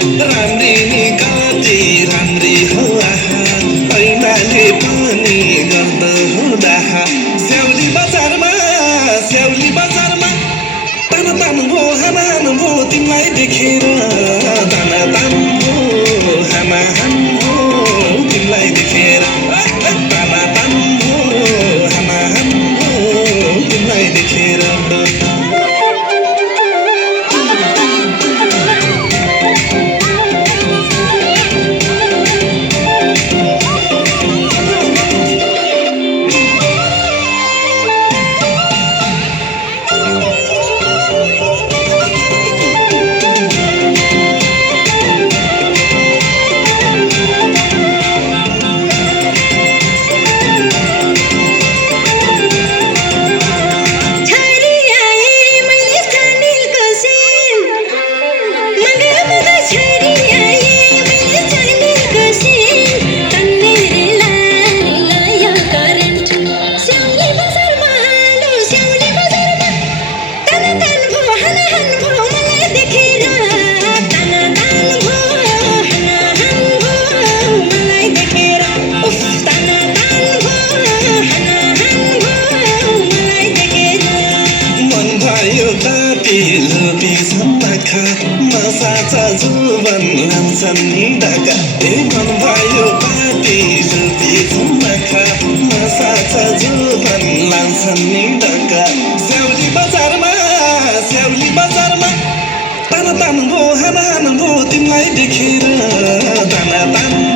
राम्री नि कति राम्री हो आहा ऐनाले पनि गर्दो डाहा स्याउली बजारमा तान तान भो हान भो तिमीलाई देखेर तान तान भो हान भो तिमीलाई देखेर तान तान भो हान भो तिमीलाई देखेर मसाचा जुवन लान्छन् नि ढाका मन भयो पापी जुती झुम्माखा मसाचा जुवन लान्छन् नि ढाका स्याउली बजारमा तान तान भो हान भो तिमीलाई देखेर तान तान